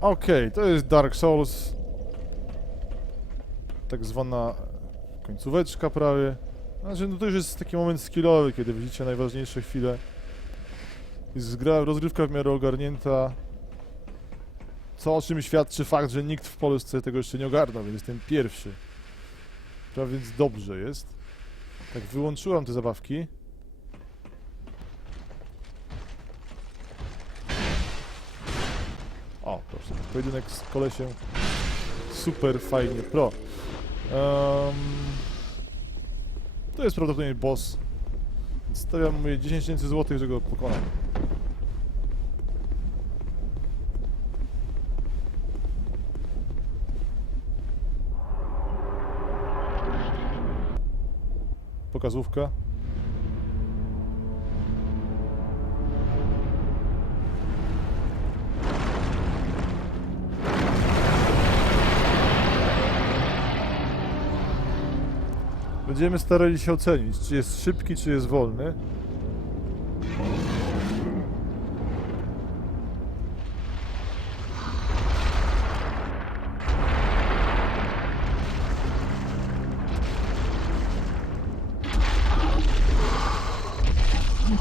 Okej, to jest Dark Souls. Tak zwana końcóweczka prawie. Znaczy, no to już jest taki moment skillowy, kiedy widzicie najważniejsze chwile. Jest gra, rozgrywka w miarę ogarnięta. Co o czym świadczy fakt, że nikt w Polsce tego jeszcze nie ogarnął, więc jestem pierwszy. Prawie więc dobrze jest. Tak, wyłączyłam te zabawki. O, proszę, pojedynek z kolesiem super fajnie pro. Em, to jest prawdopodobnie boss. Stawiam moje 10 tysięcy złotych, że go pokonam. Pokazówka. Będziemy starali się ocenić, czy jest szybki, czy jest wolny.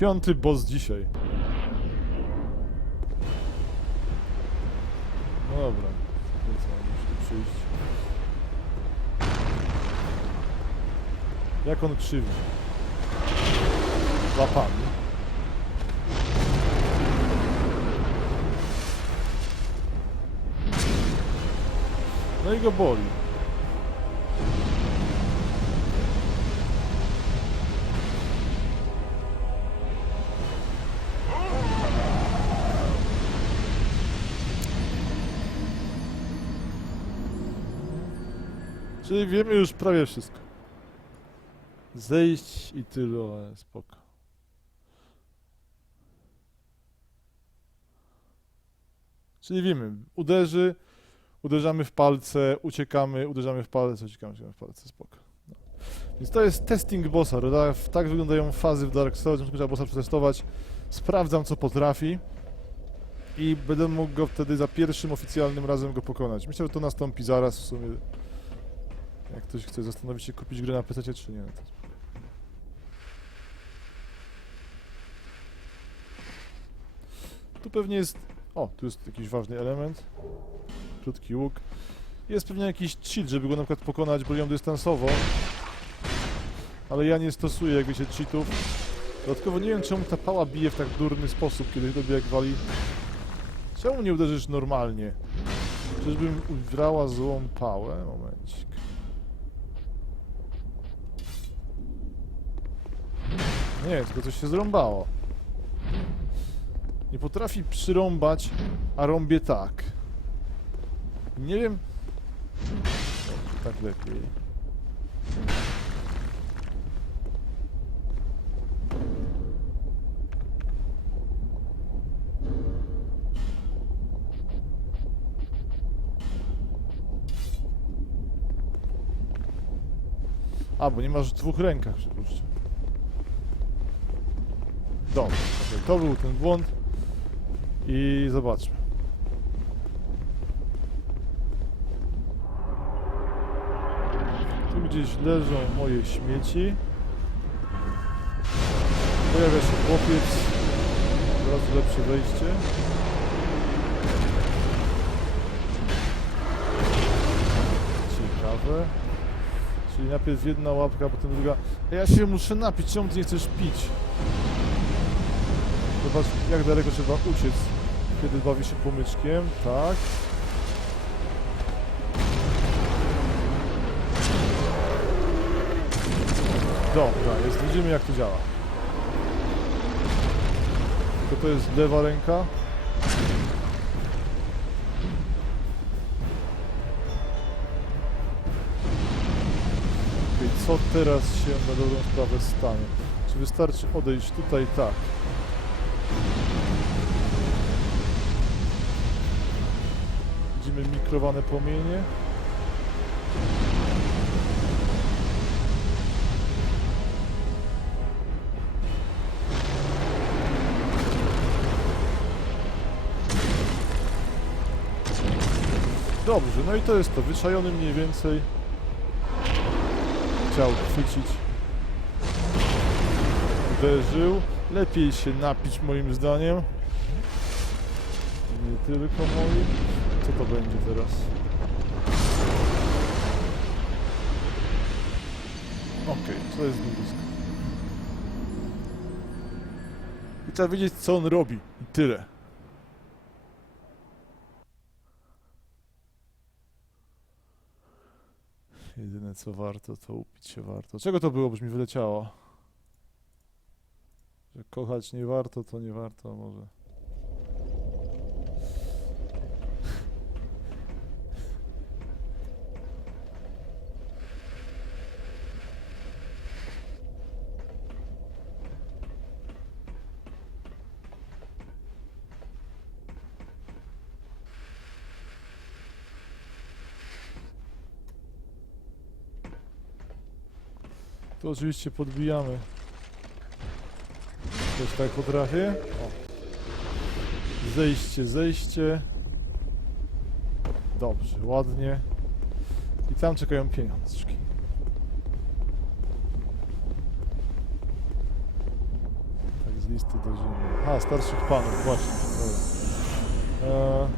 Piąty boss dzisiaj. No dobra, to co, musi przyjść. Jak on krzywi? Łapami. No i go boli. Czyli wiemy już prawie wszystko. Zejść i tyle, spoko. Czyli wiemy, uderzy, uderzamy w palce, uciekamy, uderzamy w palce, uciekamy, uciekamy w palce, spoko. No. Więc to jest testing bossa, tak wyglądają fazy w Dark Souls, muszę trzeba bossa przetestować, sprawdzam co potrafi i będę mógł go wtedy za pierwszym oficjalnym razem go pokonać. Myślę, że to nastąpi zaraz w sumie. Jak ktoś chce zastanowić się kupić grę na PC czy nie. no To... Tu pewnie jest... O, tu jest jakiś ważny element. Krótki łuk. Jest pewnie jakiś cheat, żeby go na przykład pokonać bronią dystansową. Ale ja nie stosuję, jak wiecie, cheatów. Dodatkowo nie wiem, czemu ta pała bije w tak durny sposób, kiedy tobie jak wali. Czemu nie uderzysz normalnie? Czyżbym ubrała złą pałę? Momencik. Nie, tylko coś się zrąbało. Nie potrafi przyrąbać, a rąbie tak. Nie wiem... Tak lepiej. A, bo nie masz w dwóch rękach, przypuszczam. Dobra, okej, to był ten błąd. I zobaczmy. Tu gdzieś leżą moje śmieci. Pojawia się chłopiec. Teraz lepsze wejście. Ciekawe. Czyli najpierw jedna łapka, potem druga. A ja się muszę napić, czemu ty nie chcesz pić? Zobacz, jak daleko trzeba uciec, kiedy bawi się płomyczkiem. Tak. Dobra, jest, widzimy jak to działa. To to jest lewa ręka. Okej, co teraz się na dobrą sprawę stanie? Czy wystarczy odejść tutaj? Tak. widzimy mikrowane płomienie. Dobrze, no i to jest to, wyczajony mniej więcej chciał chwycić, uderzył, lepiej się napić moim zdaniem, nie tylko moim. Co to będzie teraz? Okej, to jest blisko. I trzeba wiedzieć, co on robi. I tyle. Jedyne co warto, to upić się warto. Czego to było, boś mi wyleciało? Że kochać nie warto, to nie warto może. To oczywiście podbijamy. Też tak potrafię. O. Zejście, zejście. Dobrze, ładnie. I tam czekają pieniążki. Tak z listy do ziemi. A, starszych panów, właśnie. Dobra. Eee,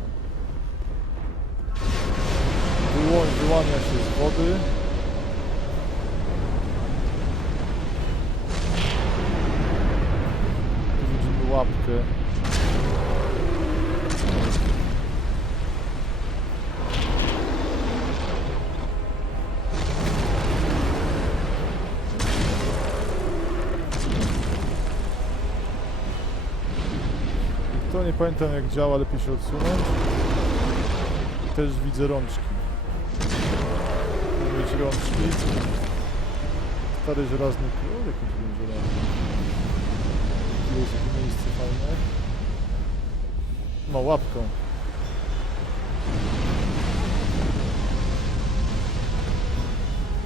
wyłania się z wody. Tu widzimy łapkę. To nie pamiętam jak działa, lepiej się odsunąć. Też widzę rączki. Mieć rączki. Stary żelazny król, żelazny. Tu jest miejsce fajne. No, łapką.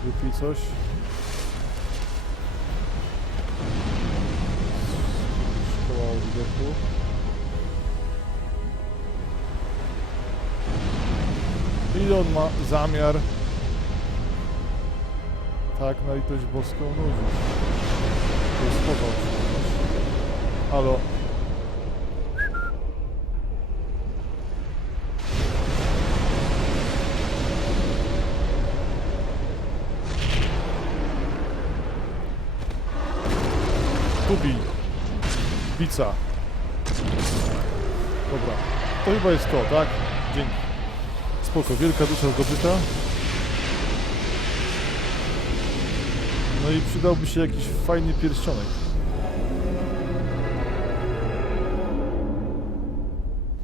Wypij coś. Szkoła oddechu. Ile on ma zamiar tak na litość boską nudzić? To jest się. Halo. Tubi. Bica. Dobra. To chyba jest to, tak? Dzięki. Spoko, wielka dusza zdobyta. No i przydałby się jakiś fajny pierścionek.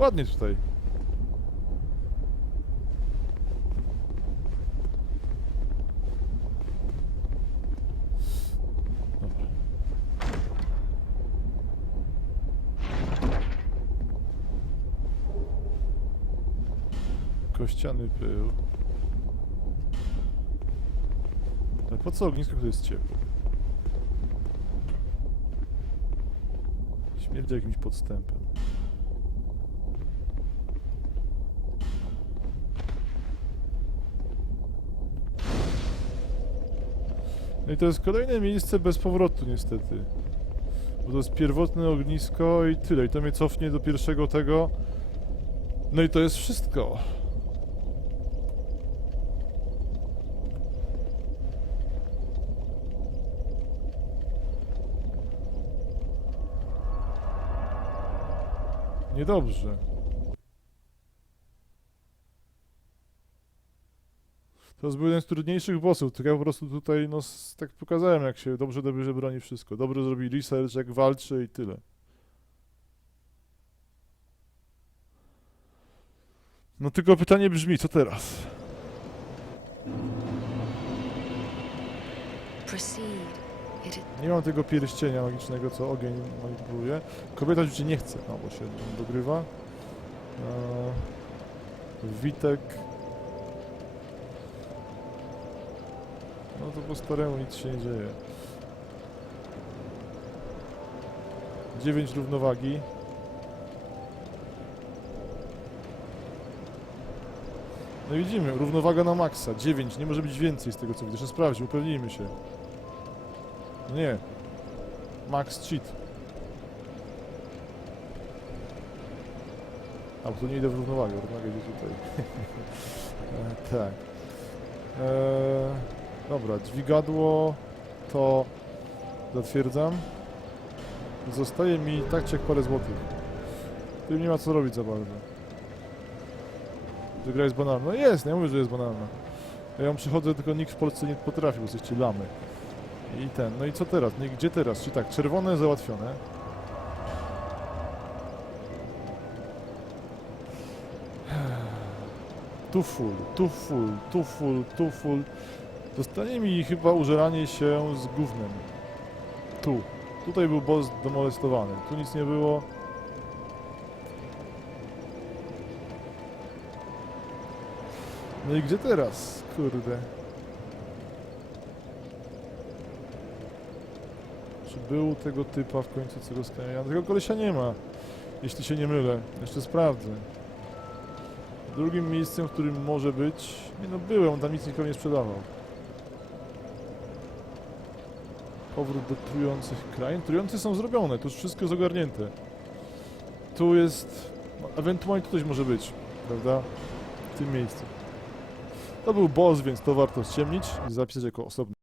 Ładnie tutaj. Kościany pył. Ale po co ognisko, które jest ciepłe? Śmierdzi jakimś podstępem. No i to jest kolejne miejsce bez powrotu niestety. Bo to jest pierwotne ognisko i tyle. I to mnie cofnie do pierwszego tego. No i to jest wszystko. Niedobrze. To jest był jeden z trudniejszych bossów, tylko ja po prostu tutaj, no, tak pokazałem, jak się dobrze dobierze broni wszystko. Dobrze zrobi research, jak walczy i tyle. No tylko pytanie brzmi, co teraz? Nie mam tego pierścienia magicznego, co ogień manipuluje. Kobieta oczywiście nie chce, no bo się dogrywa. Eee, Witek. No to po staremu nic się nie dzieje. 9 równowagi. No widzimy, równowaga na maksa, 9, nie może być więcej z tego co widzę. Jeszcze sprawdź, upewnijmy się. Nie. Max cheat. A, bo tu nie idę w równowagę, równowaga idzie tutaj. e, tak. E, dobra, dźwigadło to zatwierdzam. Zostaje mi tak czy jak parę złotych. Tym nie ma co robić za bardzo. Że gra jest banalna. No jest, nie mówię, że jest banalna. Ja ją przychodzę, tylko nikt w Polsce nie potrafi, bo jesteście lamy. I ten, no i co teraz? I gdzie teraz? Czy tak, czerwone załatwione. Tu full, tu full, tu full, tu full. Zostanie mi chyba użeranie się z gównem. Tu. Tutaj był boss demolestowany. Tu nic nie było. No i gdzie teraz? Kurde. Czy był tego typa w końcu, co go? Tego kolesia nie ma. Jeśli się nie mylę. Jeszcze sprawdzę. Drugim miejscem, w którym może być... Nie no, byłem, on tam nic nikomu nie sprzedawał. Powrót do trujących krain. Trujące są zrobione, tu już wszystko jest ogarnięte. Tu jest... No, ewentualnie tu coś może być, prawda? W tym miejscu. To był boss, więc to warto ściemnić i zapisać jako osobny.